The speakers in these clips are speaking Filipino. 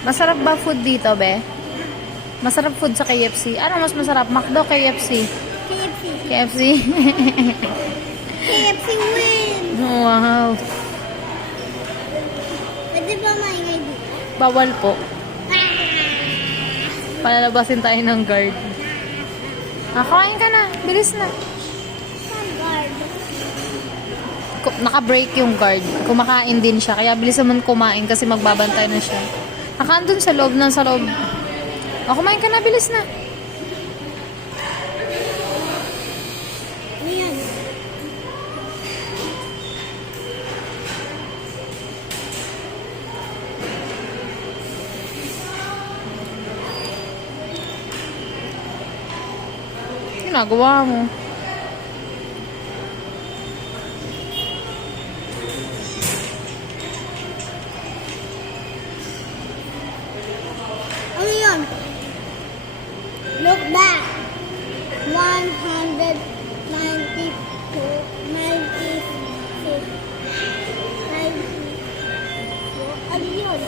Masarap ba food dito, be? Masarap food sa KFC. Ano mas masarap? McDo, KFC? KFC. KFC? KFC win! Wow. Pwede ba maingay dito? Bawal po. Palalabasin tayo ng guard. Kain ka na. Bilis na. Saan guard? Naka-break yung guard. Kumakain din siya. Kaya bilis naman kumain kasi magbabantay na siya. Nakaandun sa loob ng sa loob. Kumain ka na. Bilis na. Ano yan? Ginagawa mo. Ano yan? Look back. 192, 96, 94. Ano yun?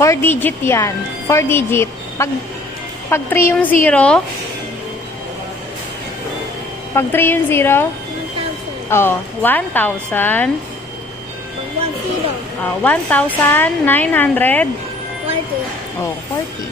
4 digit yan. 4 digit. Pag 3 yung 0, pag 3 yung 0, 1,000. oh, 1,000. 1,000. 1,900. 40. Oh, 40.